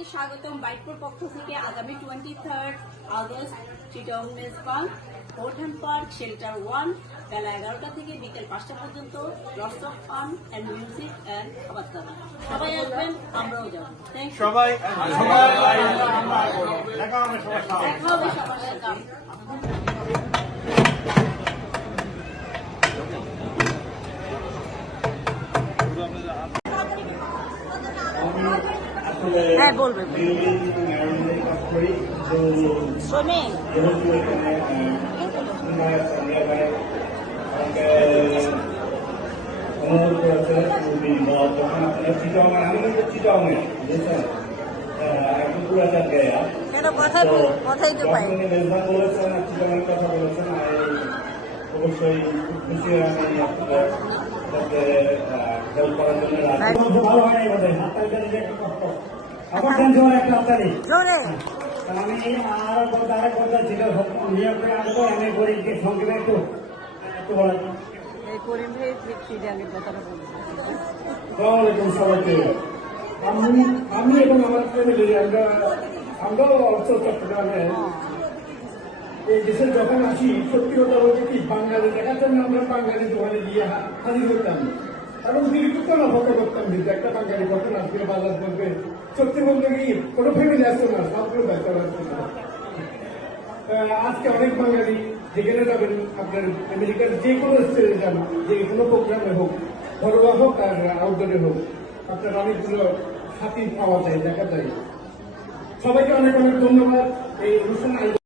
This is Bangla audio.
সবাইকে স্বাগতম বাইকপুর পক্ষ থেকে। আগামী 23 আগস্ট চিটং মেজবান ওঠান পার্ক শেল্টার 1 বেলা 11টা থেকে বিকেল 5টা পর্যন্ত lots of fun and music and খাবার দাবার। সবাই আসবেন, আমরাও যাবো। Thank you. সবাই দেখা হবে সবার সাথে। হ্যাঁ বলবেন। কথাই তো পাই। কথা বলেছেন, অবশ্যই খুশি আমি আপনাদের হেল্প করার জন্য ভালো হয় আমি আর কথা ছিল আমি গরিবকে সঙ্গে একটু একটু বলেন। সবাইকে আমি এবং আমার ফ্যামিলি আমরাও অর্থ চট্টগ্রামে এই দেশে যখন আসি সত্যি কথা বলতে কি বাঙালি দেখার জন্য আমরা বাঙালি দোকানে গিয়ে হাজির করতাম এবং দীর্ঘক্ষণ অপেক্ষা করতাম। কিন্তু একটা বাঙালি কখন আসবে, বাজার করবে, সত্যি বলতে কি কোনো ফ্যামিলি আসতো না, সবগুলো ব্যবসা আসতো না। আজকে অনেক বাঙালি যেখানে যাবেন আপনার আমেরিকার যে কোনো স্টেজে যান, যে কোনো প্রোগ্রামে হোক, ঘরোয়া হোক আর আউটডোরে হোক, আপনার অনেকগুলো সাথী পাওয়া যায়, দেখা যায়। সবাইকে অনেক অনেক ধন্যবাদ এই অনুষ্ঠান।